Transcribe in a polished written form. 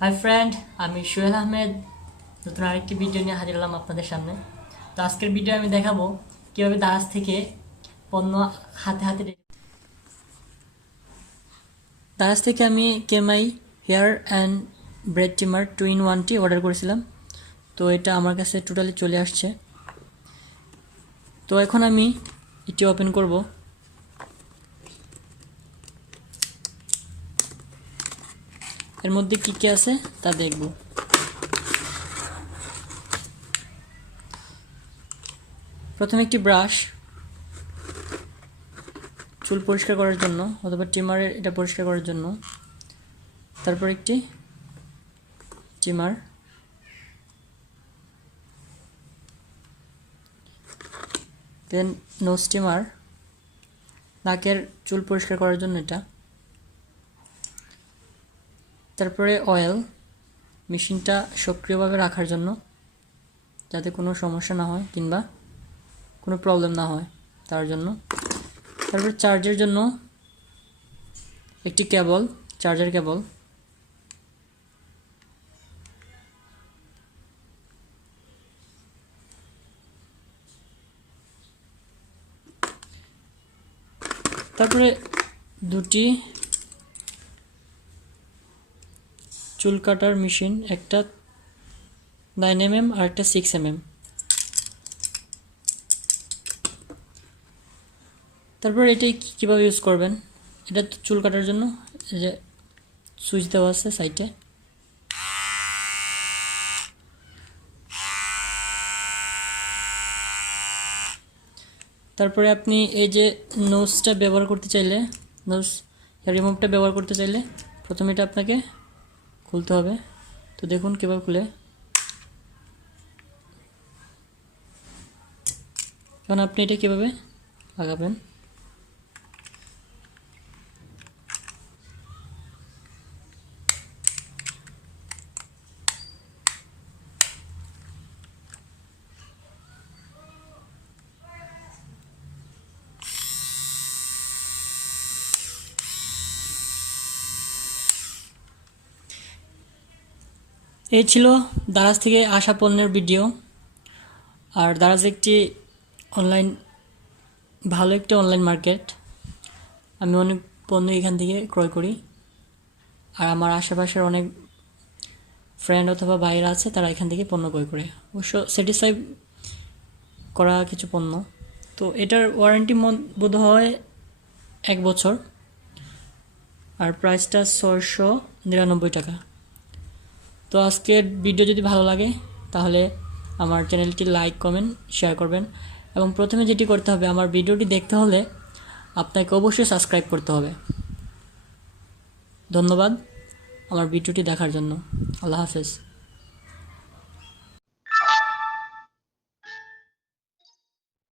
Hi friend, আমি সোহেল আহমেদ নতুন আরেকটি ভিডিও নিয়ে হাজির হলাম আপনাদের সামনে। তো আজকের ভিডিও আমি দেখাবো কীভাবে দারাজ থেকে পণ্য হাতে হাতে দারাজ থেকে আমি KMI hair and beard trimmer 2-in-1টি অর্ডার করেছিলাম। তো এটা আমার কাছে টোটালি চলে আসছে। তো এখন আমি এটি ওপেন করব। এর মধ্যে কী কী আছে তা দেখব। প্রথমে একটি ব্রাশ চুল পরিষ্কার করার জন্য অথবা ট্রিমারের এটা পরিষ্কার করার জন্য, তারপর একটি ট্রিমার, দেন নোজ ট্রিমার, নাকের চুল পরিষ্কার করার জন্য এটা, তারপরে অয়েল মেশিনটা সক্রিয়ভাবে রাখার জন্য যাতে কোনো সমস্যা না হয় কিংবা কোনো প্রবলেম না হয় তার জন্য, তারপর চার্জের জন্য একটি কেবল, চার্জার কেবল, তারপরে দুটি চুল কাটার মেশিন, একটা 9mm আর একটা 6mm। তারপর এটাই কীভাবে ইউজ করবেন, এটা তো চুল কাটার জন্য এই যে সুইচ দেওয়া আছে সাইডে। তারপরে আপনি এই যে নোজটা ব্যবহার করতে চাইলে, নোজ রিমুভটা ব্যবহার করতে চাইলে প্রথমে এটা আপনাকে খুলতে হবে। তো দেখুন কীভাবে খুলে। এখন আপনি এটা কীভাবে লাগাবেন। এই ছিল দারাজ থেকে আসা পণ্যের ভিডিও। আর দারাজ একটি অনলাইন ভালো একটি অনলাইন মার্কেট। আমি অনেক পণ্য এখান থেকে ক্রয় করি। আর আমার আশেপাশের অনেক ফ্রেন্ড অথবা ভাইরা আছে, তারা এখান থেকে পণ্য ক্রয় করে, অবশ্য স্যাটিসফাই করা কিছু পণ্য। তো এটার ওয়ারেন্টি বোধ হয় 1 বছর, আর প্রাইসটা 699 টাকা। তো আজকের ভিডিও যদি ভালো লাগে তাহলে আমার চ্যানেলটি লাইক, কমেন্ট, শেয়ার করবেন। এবং প্রথমে যেটি করতে হবে, আমার ভিডিওটি দেখতে হলে আপনাকে অবশ্যই সাবস্ক্রাইব করতে হবে। ধন্যবাদ আমার ভিডিওটি দেখার জন্য। আল্লাহ হাফেজ।